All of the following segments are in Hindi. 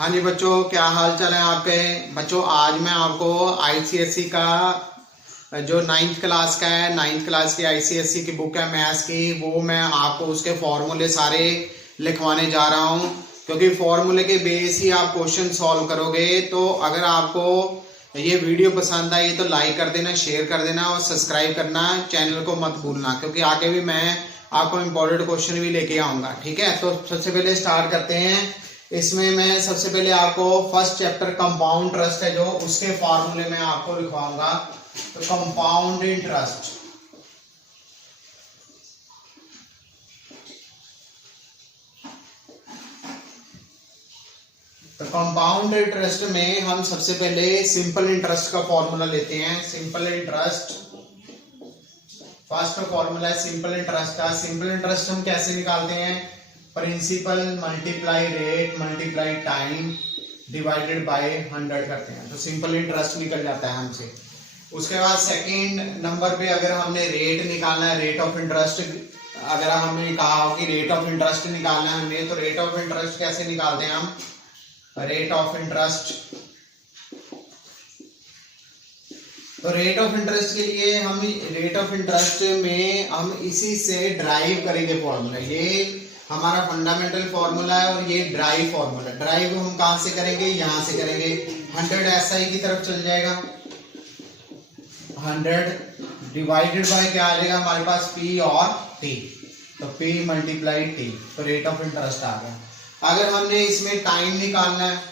हाँ जी बच्चों, क्या हाल चाल है आपके। बच्चों आज मैं आपको आईसीएसई का जो नाइन्थ क्लास का है, नाइन्थ क्लास की आईसीएसई की बुक है मैथ्स की, वो मैं आपको उसके फॉर्मूले सारे लिखवाने जा रहा हूँ। क्योंकि फॉर्मूले के बेस ही आप क्वेश्चन सॉल्व करोगे। तो अगर आपको ये वीडियो पसंद आई तो लाइक कर देना, शेयर कर देना और सब्सक्राइब करना चैनल को मत भूलना, क्योंकि आगे भी मैं आपको इम्पोर्टेंट क्वेश्चन भी लेके आऊँगा। ठीक है, तो सबसे पहले स्टार्ट करते हैं। इसमें मैं सबसे पहले आपको फर्स्ट चैप्टर कंपाउंड इंटरेस्ट है जो, उसके फॉर्मूले में आपको लिखवाऊंगा। तो कंपाउंड इंटरेस्ट, तो कंपाउंड इंटरेस्ट में हम सबसे पहले सिंपल इंटरेस्ट का फॉर्मूला लेते हैं। सिंपल इंटरेस्ट फर्स्ट फॉर्मूला है सिंपल इंटरेस्ट का। सिंपल इंटरेस्ट हम कैसे निकालते हैं? Principal multiply rate multiply time divided by 100 करते हैं, तो सिंपल इंटरेस्ट निकल जाता है हमसे। उसके बाद सेकंड नंबर पे अगर हमने रेट निकालना है, रेट ऑफ इंटरेस्ट, अगर हमने कहा हो कि रेट ऑफ इंटरेस्ट निकालना है हमें, तो रेट ऑफ इंटरेस्ट कैसे निकालते हैं हम? रेट ऑफ इंटरेस्ट, तो रेट ऑफ इंटरेस्ट के लिए हम रेट ऑफ इंटरेस्ट में हम इसी से ड्राइव करेंगे फॉर्मूला। ये हमारा फंडामेंटल फॉर्मूला है और ये ड्राइव फॉर्मूला। ड्राइव हम कहां से करेंगे? यहां से करेंगे। 100 एसआई की तरफ चल जाएगा, 100 डिवाइडेड बाय क्या आ जाएगा हमारे पास? पी और टी, तो पी मल्टीप्लाई टी, तो रेट ऑफ इंटरेस्ट आ गया। अगर हमने इसमें टाइम निकालना है,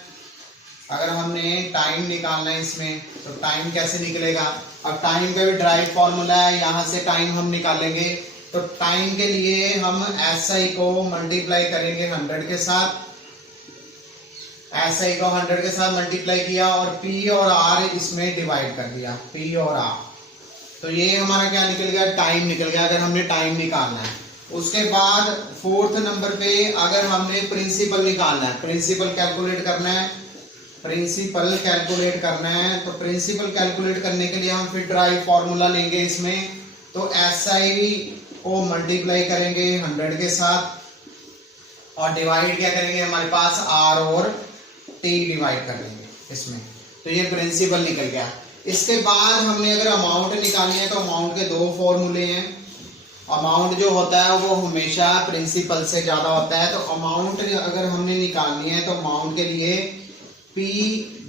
अगर हमने टाइम निकालना है इसमें, तो टाइम कैसे निकलेगा? अब टाइम का भी ड्राइव फॉर्मूला है, यहां से टाइम हम निकालेंगे। तो टाइम के लिए हम एसआई को मल्टीप्लाई करेंगे 100 के साथ, एसआई को 100 के साथ मल्टीप्लाई किया और पी और आर इसमें डिवाइड कर दिया, पी और आर, तो ये हमारा क्या निकल गया? टाइम निकल गया, अगर हमने टाइम निकालना है। उसके बाद फोर्थ नंबर पे अगर हमने प्रिंसिपल निकालना है, प्रिंसिपल कैलकुलेट करना है, प्रिंसिपल कैलकुलेट करना है, तो प्रिंसिपल कैलकुलेट करने के लिए हम फिर ड्राइव फॉर्मूला लेंगे इसमें। तो एसआई को मल्टीप्लाई करेंगे 100 के साथ और डिवाइड क्या करेंगे? हमारे पास आर और टी डिवाइड कर देंगे इसमें, तो ये प्रिंसिपल निकल गया। इसके बाद हमने अगर अमाउंट निकालनी है तो अमाउंट के दो फॉर्मूले हैं। अमाउंट जो होता है वो हमेशा प्रिंसिपल से ज्यादा होता है, तो अमाउंट अगर हमने निकालनी है तो अमाउंट के लिए P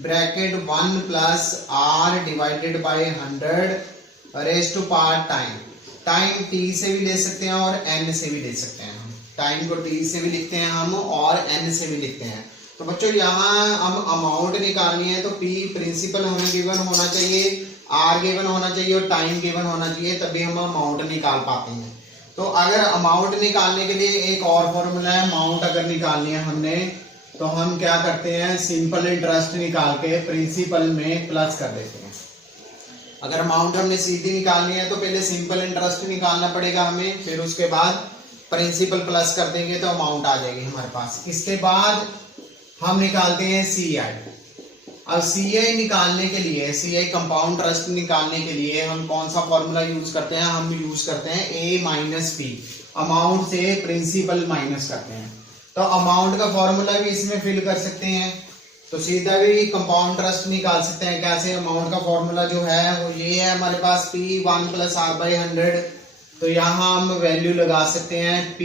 bracket 1 plus r divided by 100 raise to power time. Time t से भी ले सकते हैं और n से भी ले सकते हैं। हम टाइम को t से भी लिखते हैं हम और n से भी लिखते हैं। तो बच्चों यहाँ हम अमाउंट निकालनी है तो p प्रिंसिपल हमें गिवन होना चाहिए, r गिवन होना चाहिए और टाइम गिवन होना चाहिए, तभी हम अमाउंट निकाल पाते हैं। तो अगर अमाउंट निकालने के लिए एक और फॉर्मूला है, अमाउंट अगर निकालनी है हमने तो हम क्या करते हैं? सिंपल इंटरेस्ट निकाल के प्रिंसिपल में प्लस कर देते हैं। अगर अमाउंट हमने सीधी निकालनी है तो पहले सिंपल इंटरेस्ट निकालना पड़ेगा हमें, फिर उसके बाद प्रिंसिपल प्लस कर देंगे तो अमाउंट आ जाएगी हमारे पास। इसके बाद हम निकालते हैं सीआई। अब सीआई निकालने के लिए, सीआई कंपाउंड इंटरेस्ट निकालने के लिए हम कौन सा फॉर्मूला यूज करते हैं? हम यूज करते हैं ए माइनस पी, अमाउंट से प्रिंसिपल माइनस करते हैं। तो अमाउंट का फॉर्मूला भी इसमें फिल कर सकते हैं, तो सीधा भी कंपाउंड इंटरेस्ट निकाल सकते हैं। कैसे? अमाउंट का फॉर्मूला जो है वो ये है हमारे पास, P 1 प्लस आर बाई 100, तो यहाँ हम वैल्यू लगा सकते हैं P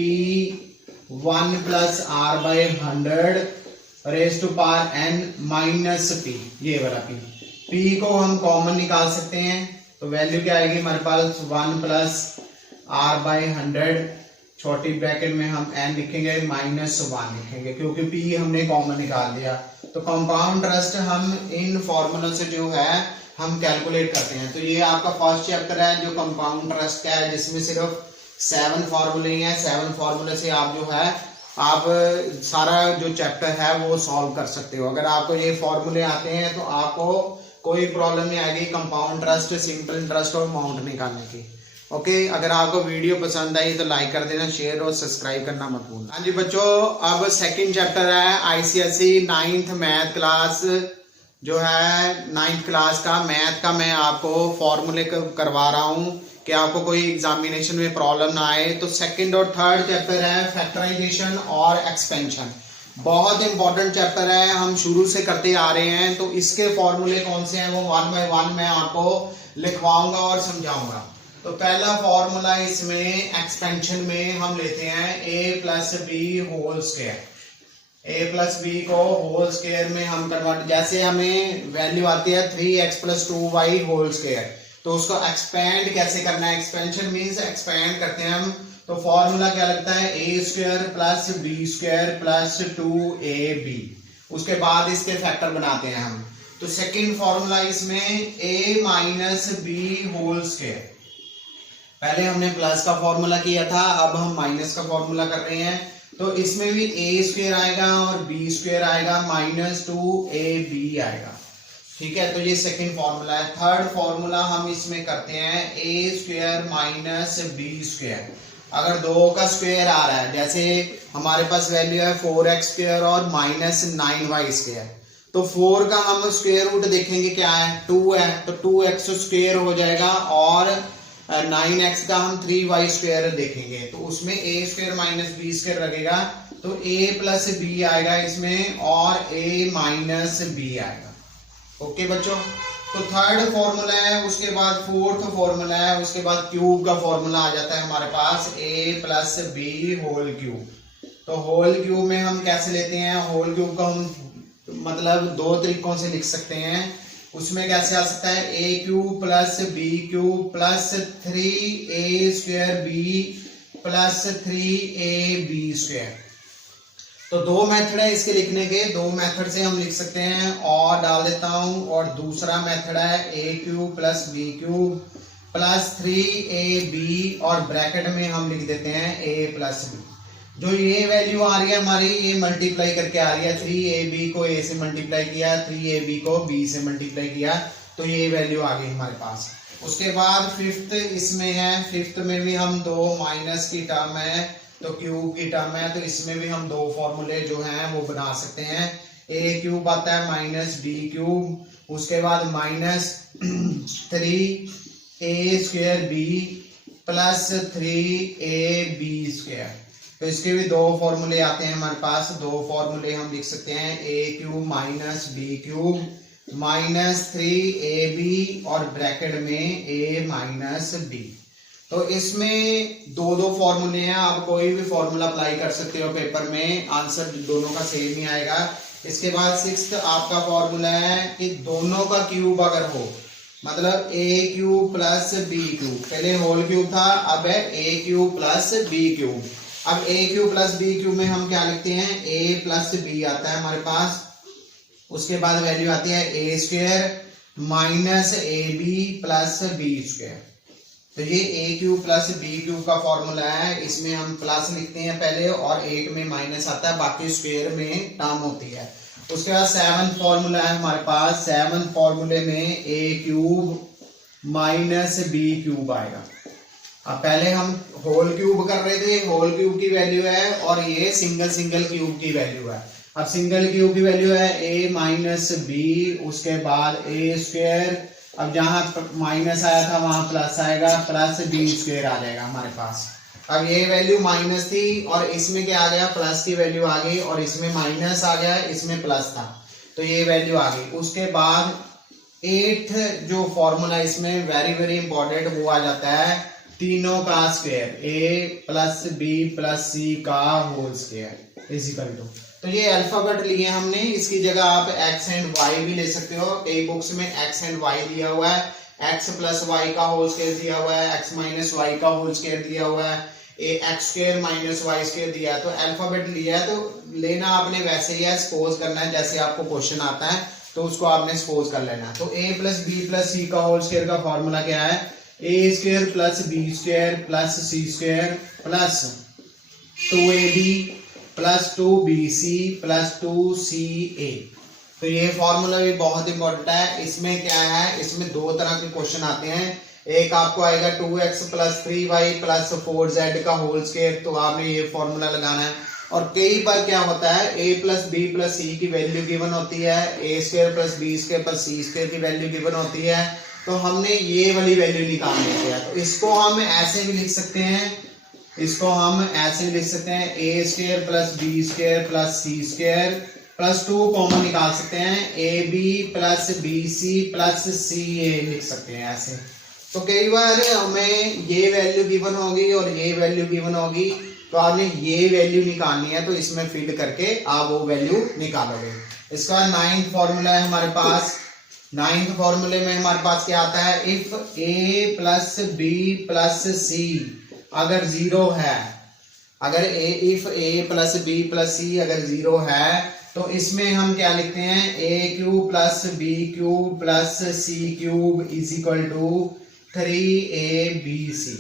1 plus r by 100 raise to power n minus p, ये वाला p को हम कॉमन निकाल सकते हैं, तो वैल्यू क्या आएगी हमारे पास? 1 प्लस आर बाई 100, छोटी ब्रैकेट में हम n लिखेंगे माइनस 1 लिखेंगे, क्योंकि p हमने कॉमन निकाल दिया। तो कंपाउंड इंटरेस्ट हम इन फॉर्मूला से जो है हम कैलकुलेट करते हैं। तो ये आपका फर्स्ट चैप्टर है जो कंपाउंड इंटरेस्ट का है, जिसमें सिर्फ 7 फॉर्मूले हैं। 7 फॉर्मूले से आप जो है आप सारा जो चैप्टर है वो सॉल्व कर सकते हो। अगर आपको ये फॉर्मूले आते हैं तो आपको कोई प्रॉब्लम नहीं आएगी कंपाउंड इंटरेस्ट, सिंपल इंटरेस्ट और अमाउंट निकालने की। ओके, अगर आपको वीडियो पसंद आई तो लाइक कर देना, शेयर और सब्सक्राइब करना मत भूलना। हाँ जी बच्चों, अब सेकंड चैप्टर है आईसीएसई नाइन्थ मैथ क्लास जो है, नाइन्थ क्लास का मैथ का मैं आपको फॉर्मूले करवा रहा हूँ कि आपको कोई एग्जामिनेशन में प्रॉब्लम ना आए। तो सेकंड और थर्ड चैप्टर है फैक्टराइजेशन और एक्सपेंशन। बहुत इंपॉर्टेंट चैप्टर है, हम शुरू से करते आ रहे हैं। तो इसके फॉर्मूले कौन से हैं वो 1 बाय 1 मैं आपको लिखवाऊंगा और समझाऊंगा। तो पहला फॉर्मूला इसमें एक्सपेंशन में हम लेते हैं a plus b whole square. a plus b को होल स्क्वायर में हम कन्वर्ट, जैसे हमें वैल्यू आती है 3x plus 2y whole square, तो उसको एक्सपेंड कैसे करना है। एक्सपेंशन मीन्स एक्सपेंड करते हैं हम। तो फॉर्मूला क्या लगता है, A square plus B square plus 2ab। उसके बाद इसके फैक्टर बनाते हैं हम। तो सेकंड फॉर्मूला इसमें a minus B whole square. पहले हमने प्लस का फॉर्मूला किया था, अब हम माइनस का फॉर्मूला कर रहे हैं। तो इसमें भी a स्क्वायर आएगा और b स्क्वायर आएगा, माइनस 2ab आएगा। ठीक है, तो ये सेकंड फॉर्मूला है। थर्ड फॉर्मूला हम इसमें करते हैं a square minus b square. अगर दो का स्क्वायर आ रहा है, जैसे हमारे पास वैल्यू है 4x स्क्वायर और माइनस 9y स्क्वायर, तो 4 का हम स्क्वायर रूट देखेंगे क्या है, 2 है, तो 2x स्क्वायर हो जाएगा, और 9x का हम 3y स्क्वायर देखेंगे, तो उसमें a square minus b square लगेगा, तो a प्लस बी आएगा इसमें, और a माइनस बी आएगा। ओके बच्चों, तो थर्ड फॉर्मूला है। उसके बाद फोर्थ फॉर्मूला है, उसके बाद क्यूब का फॉर्मूला आ जाता है हमारे पास, a plus b whole cube. तो होल क्यूब में हम कैसे लेते हैं, होल क्यूब का हम मतलब दो तरीकों से लिख सकते हैं। उसमें कैसे आ सकता है, a cube plus B cube plus 3a square b plus 3ab square. तो दो मेथड है इसके लिखने के, दो मेथड से हम लिख सकते हैं, और डाल देता हूं। और दूसरा मेथड है a cube plus B cube plus 3ab, और ब्रैकेट में हम लिख देते हैं a प्लस बी। जो ये वैल्यू आ रही है हमारी, ये मल्टीप्लाई करके आ रही है, 3ab को a से मल्टीप्लाई किया, 3ab को b से मल्टीप्लाई किया, तो ये वैल्यू आ गई हमारे पास। उसके बाद फिफ्थ इसमें है, फिफ्थ में भी हम दो माइनस की टर्म है, तो क्यूब की टर्म है, तो इसमें भी हम दो फॉर्मूले जो हैं वो बना सकते हैं। a क्यूब आता है माइनस बी क्यूब, उसके बाद minus 3a square b plus 3ab square. तो इसके भी दो फॉर्मूले आते हैं हमारे पास। दो फॉर्मूले हम लिख सकते हैं, a cube minus b cube minus 3ab, और ब्रैकेट में a माइनस बी। तो इसमें दो दो फॉर्मूले हैं, आप कोई भी फॉर्मूला अप्लाई कर सकते हो पेपर में, आंसर दोनों का सेम ही आएगा। इसके बाद सिक्स्थ आपका फॉर्मूला है कि दोनों का क्यूब अगर हो, मतलब a cube plus B cube, पहले होल क्यूब था, अब है a cube plus B cube. अब a cube plus B cube में हम क्या लिखते हैं, a प्लस बी आता है हमारे पास। उसके बाद वैल्यू आती है a square minus ab plus B square. तो ये a cube plus B cube का फॉर्मूला है। इसमें हम प्लस लिखते हैं पहले, और एक में माइनस आता है, बाकी स्क्वायर में टर्म होती है। उसके बाद सेवंथ फॉर्मूला है हमारे पास। सेवंथ फॉर्मूले में a cube minus b cube आएगा। अब पहले हम होल क्यूब कर रहे थे, होल क्यूब की वैल्यू है, और ये सिंगल सिंगल क्यूब की वैल्यू है। अब सिंगल क्यूब की वैल्यू है a माइनस बी, उसके बाद a स्क्वायर, अब जहां माइनस आया था वहां प्लस आएगा, प्लस बी स्क्वायर आ जाएगा हमारे पास। अब ये वैल्यू माइनस थी, और इसमें क्या आ गया, प्लस की वैल्यू आ गई, और इसमें माइनस आ गया, इसमें प्लस था, तो ये वैल्यू आ गई। उसके बाद एट्थ जो फॉर्मूला इसमें वेरी वेरी इंपॉर्टेंट, वो आ जाता है तीनों का square, a plus B plus सी का होल स्क्वायर इजिकल टू। तो ये अल्फाबेट लिए हमने, इसकी जगह आप x एंड y भी ले सकते हो। कई बुक्स में x एंड y दिया हुआ है, x प्लस y का होल स्क्वायर दिया हुआ है, x माइनस y का होल स्क्वायर दिया हुआ है, x square minus y square दिया है। तो अल्फाबेट लिया है, तो लेना आपने वैसे ही है, सपोज करना है, जैसे आपको क्वेश्चन आता है तो उसको आपने सपोज कर लेना है। तो a प्लस बी प्लस सी का होल स्क्वायर का फॉर्मूला क्या है, a square plus B square plus C square plus 2ab plus 2bc plus 2ca। तो ये फॉर्मूला भी बहुत इंपॉर्टेंट है। इसमें क्या है, इसमें दो तरह के क्वेश्चन आते हैं। एक आपको आएगा 2x plus 3y plus 4z का होल स्क्वायर, तो आपने ये फॉर्मूला लगाना है। और कई बार क्या होता है, a plus B plus c की वैल्यू गिवन होती है, a square plus B square plus C square की वैल्यू गिवन होती है, तो हमने ये वाली वैल्यू निकालनी है। तो इसको हम ऐसे भी लिख सकते हैं इसको हम ऐसे लिख सकते हैं A square plus B square plus C square plus 2 common निकाल सकते हैं, A B plus B C plus C A लिख सकते हैं ऐसे। तो कई बार हमें ये वैल्यू गिवन होगी और ये वैल्यू गिवन होगी, तो आपने ये वैल्यू निकालनी है, तो इसमें फीड करके आप वो वैल्यू निकालोगे। इसका 9th फॉर्मूला है हमारे पास। 9th फॉर्मूले में हमारे पास क्या आता है, if A plus B plus C अगर 0 है, अगर if A plus B plus C अगर 0 है, तो इसमें हम क्या लिखते हैं, A cube plus B cube plus C cube is equal to 3abc।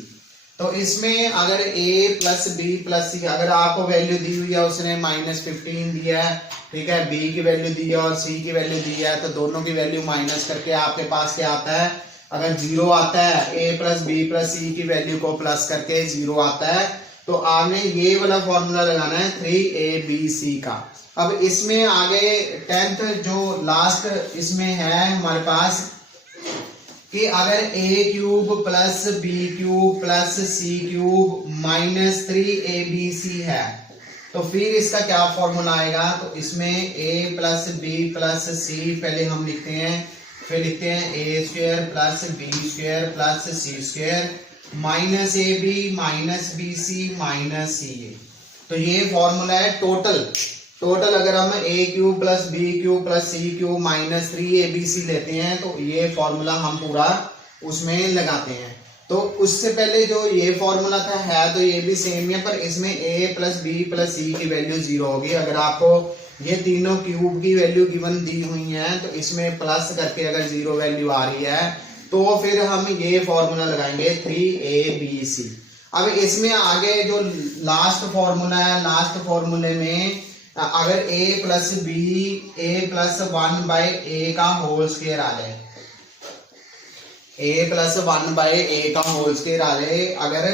तो इसमें अगर a plus B plus C अगर आपको वैल्यू दी हुई है, उसने -15 दिया है, ठीक है, b की वैल्यू दी है और c की वैल्यू दी है, तो दोनों की वैल्यू माइनस करके आपके पास क्या आता है, अगर 0 आता है, a plus B plus c की वैल्यू को प्लस करके 0 आता है, तो आपने ये वाला फॉर्मूला लगाना है 3abc का। अब इसमें आगे 10th जो लास्ट इसमें है हमारे पास कि अगर a cube plus B cube plus C cube minus 3abc है, तो फिर इसका क्या फॉर्मूला आएगा, तो इसमें a plus B plus C पहले हम लिखते हैं, फिर लिखते हैं A square plus B square plus C square minus A B minus B C minus C A. तो ये फॉर्मूला है टोटल अगर हम A cube plus B cube plus C cube minus 3abc लेते हैं, तो ये फॉर्मूला हम पूरा उसमें लगाते हैं। तो उससे पहले जो ये फॉर्मूला था है तो ये भी सेम है, पर इसमें a plus B plus c की वैल्यू 0 होगी। अगर आपको ये तीनों क्यूब की वैल्यू गिवन दी हुई है, तो इसमें प्लस करके अगर 0 वैल्यू आ रही है, तो फिर हम ये फॉर्मूला लगाएंगे 3abc। अब इसमें आगे जो लास्ट फॉर्मूला है, लास्ट फॉर्मूले में अगर a plus b a plus 1/a का होल स्क्वायर आ जाए, a प्लस 1/a का होल स्क्वायर आ जाए अगर,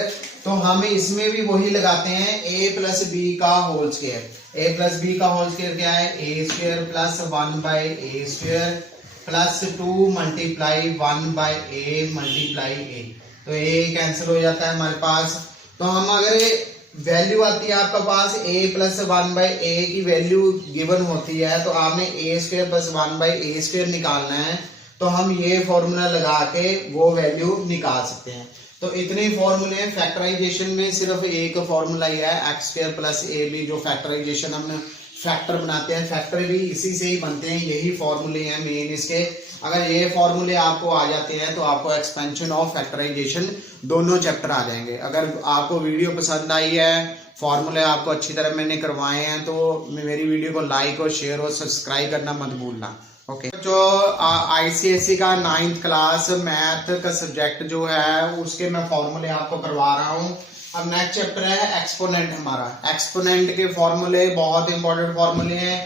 तो हम इसमें भी वही लगाते हैं a प्लस बी का whole square. a plus b का होल स्क्वायर क्या है, a square plus 1/a square plus 2 multiply 1/a multiply a, तो a कैंसिल हो जाता है हमारे पास। तो हम अगर वैल्यू आती है आपका पास a प्लस 1/a की वैल्यू गिवन होती है, तो आपने a square plus 1/a square निकालना है, तो हम ये फॉर्मूला लगा के वो वैल्यू निकाल सकते हैं। तो इतने फॉर्मूले, फैक्टराइजेशन में सिर्फ एक फॉर्मूला ही है x square plus a b, जो फैक्टराइजेशन हम फैक्टर बनाते हैं, फैक्टर भी इसी से ही बनते हैं, यही फॉर्मूले हैं मेन इसके। अगर ये फॉर्मूले आपको आ जाते हैं तो आपको एक्सपेंशन और फैक्टराइजेशन दोनों चैप्टर आ जाएंगे। अगर आपको वीडियो पसंद आई है, फॉर्मूले आपको अच्छी तरह मैंने करवाए हैं, तो मेरी वीडियो को लाइक और शेयर और सब्सक्राइब करना मत भूलना। ओके, जो आईसीएसई का 9th क्लास मैथ का सब्जेक्ट जो है उसके मैं फॉर्मूले आपको करवा रहा हूँ। अब नेक्स्ट चैप्टर है एक्सपोनेंट हमारा। एक्सपोनेंट के फॉर्मूले बहुत इंपॉर्टेंट फॉर्मूले हैं।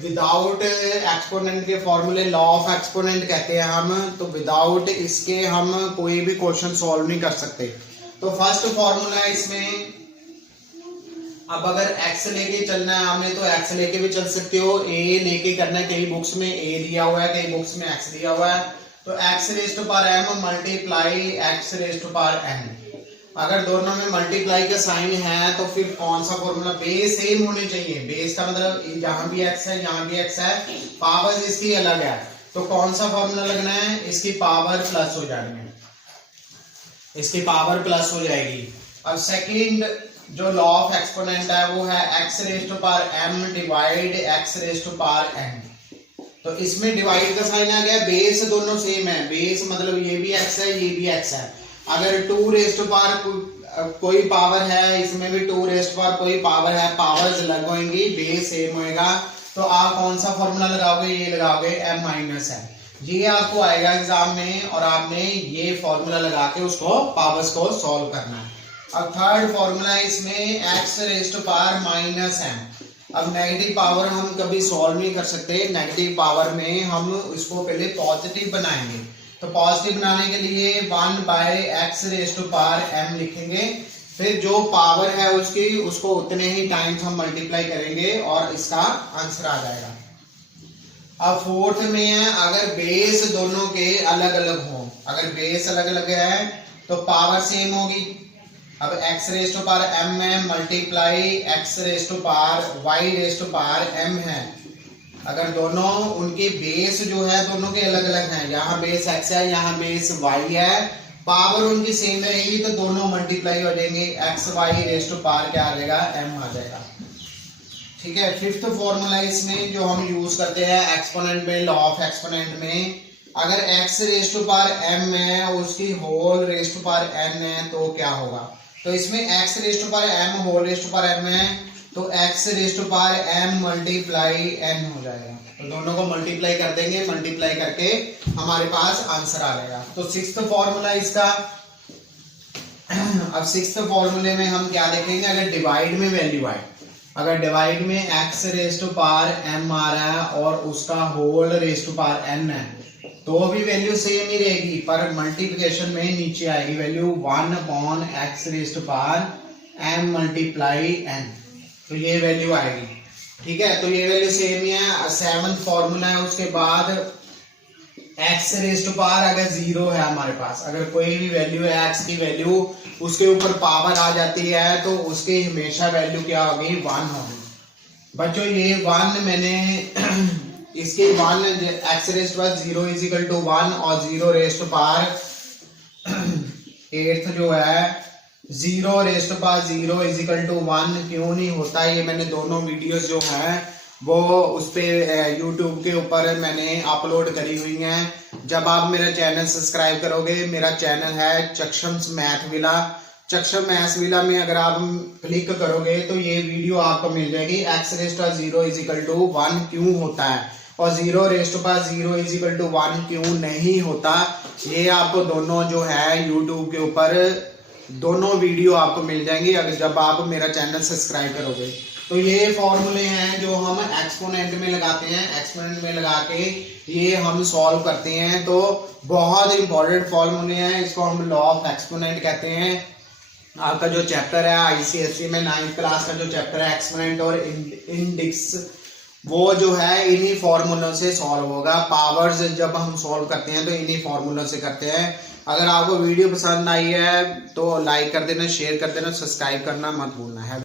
विदाउट एक्सपोनेंट के फॉर्मूले लॉ ऑफ एक्सपोनेंट कहते हैं हम, तो विदाउट इसके हम कोई भी क्वेश्चन सॉल्व नहीं कर सकते। तो फर्स्ट फॉर्मूला है इसमें, अब अगर x लेके चलना है आपने तो x लेके भी चल सकते हो, a लेके करना है, कई बुक्स में a दिया हुआ है, कई बुक्स में x दिया हुआ है, तो x raise to power m multiply x raise to power n। अगर दोनों में मल्टीप्लाई का साइन है तो फिर कौन सा फॉर्मूला, बेस सेम होने चाहिए। बेस का मतलब यहाँ भी x है यहाँ भी x है, पावर इसकी अलग है, तो कौन सा फॉर्मूला लगना है, इसकी पावर प्लस हो जानी है, इसकी पावर प्लस हो जाएगी। अब सेकेंड जो लॉ ऑफ एक्सपोनेंट है वो है x raise to power m divide x raise to power n। तो इसमें डिवाइड का साइन आ गया, बेस दोनों सेम है, बेस मतलब ये भी x है ये भी x है। अगर 2 रेज़ टू पावर कोई पावर है, इसमें भी 2 रेज़ टू पावर कोई पावर है, पावर्स अलग होंगी, बेस सेम होएगा, तो आप कौन सा फॉर्मूला लगाओगे, ये लगाओगे m माइनस n। ये आपको आएगा एग्जाम में और आपने ये फॉर्मूला लगा के उसको पावर्स को सॉल्व करना है। अब थर्ड फॉर्मूला है इसमें x raise to power minus m। अब नेगेटिव पावर हम कभी सॉल्व नहीं कर सकते, नेगेटिव पावर में हम इसको पहले पॉजिटिव बनाएंगे। तो पॉजिटिव बनाने के लिए 1/x rays to power m लिखेंगे, फिर जो पावर है उसकी उसको उतने ही टाइम्स हम मल्टीप्लाई करेंगे और इसका आंसर आ जाएगा। अब फोर्थ में है, अगर बेस दोनों के अलग अलग हो, अगर बेस अलग अलग है तो पावर सेम होगी, अब x raised to power m में multiply x raised to power y raised to power m है। अगर दोनों उनके बेस जो है दोनों के अलग अलग हैं, यहाँ बेस x है यहाँ बेस y है, पावर उनकी सेम रहेगी तो दोनों मल्टीप्लाई हो जाएंगे, x y raised to power क्या आ जाएगा m आ जाएगा। ठीक है, फिफ्थ फॉर्मूला इसमें जो हम यूज करते हैं एक्सपोनेंट में, लॉ ऑफ एक्सपोनेंट में, अगर x raised to power m है उसकी whole raised to power n है तो क्या होगा, तो इसमें x raised to power m whole raised to power m है तो x raised to power m multiply n हो जाएगा। तो दोनों को मल्टीप्लाई कर देंगे, मल्टीप्लाई करके हमारे पास आंसर आ जाएगा। तो सिक्स्थ फॉर्मूला इसका, अब सिक्स्थ फॉर्मूले में हम क्या देखेंगे, अगर डिवाइड में वैल्यू आए, अगर डिवाइड में x raised to power m आ रहा है और उसका whole raised to power n है तो भी वैल्यू सेम ही रहेगी, पर मल्टीप्लिकेशन में नीचे आएगी value 1/x raised to power m multiply n, तो ये वैल्यू आएगी। ठीक है, तो ये वैल्यू सेम ही है। सेवंथ फॉर्मूला है, उसके बाद x रेस्ट टू पावर अगर 0 है हमारे पास, अगर कोई भी वैल्यू है x की वैल्यू उसके ऊपर पावर आ जाती है तो उसकी हमेशा वैल्यू क्या होगी 1 होगी। बच्चों ये 1 मैंने इसके 1 x raised power 0 is equal to 1 और 0 रेस्ट पावर 8 जो है 0 raised power 0 is equal to 1 क्यों नहीं होता, ये मैंने दोनों वीडियोस जो हैं वो उस पे यूट्यूब के ऊपर मैंने अपलोड करी हुई हैं। जब आप मेरा चैनल सब्सक्राइब करोगे, मेरा चैनल है चक्षम्स मैथ विला, चक्षम मैथ विला में अगर आप क्लिक करोगे तो ये वीडियो आपको मिल जाएगी। x raised power 0 is equal to 1 क्यों होता है और 0 raised power 0 is equal to 1 क्यों नहीं होता, ये आपको दोनों जो है यूट्यूब के ऊपर दोनों वीडियो आपको मिल जाएंगी अगर जब आप मेरा चैनल सब्सक्राइब करोगे। तो ये फॉर्मूले हैं जो हम एक्सपोनेंट में लगाते हैं, एक्सपोनेंट में लगा के ये हम सॉल्व करते हैं। तो बहुत इंपॉर्टेंट फॉर्मूले हैं, इसको हम लॉ ऑफ एक्सपोनेंट कहते हैं। आपका जो चैप्टर है आईसीएसई में 9th क्लास का जो चैप्टर है एक्सपोनेंट और इंडेक्स, वो जो है इन्हीं फॉर्मूलों से सॉल्व होगा। पावर्स जब हम सॉल्व करते हैं तो इन्हीं फॉर्मूलों से करते हैं। अगर आपको वीडियो पसंद आई है तो लाइक कर देना, शेयर कर देना, सब्सक्राइब करना मत भूलना है।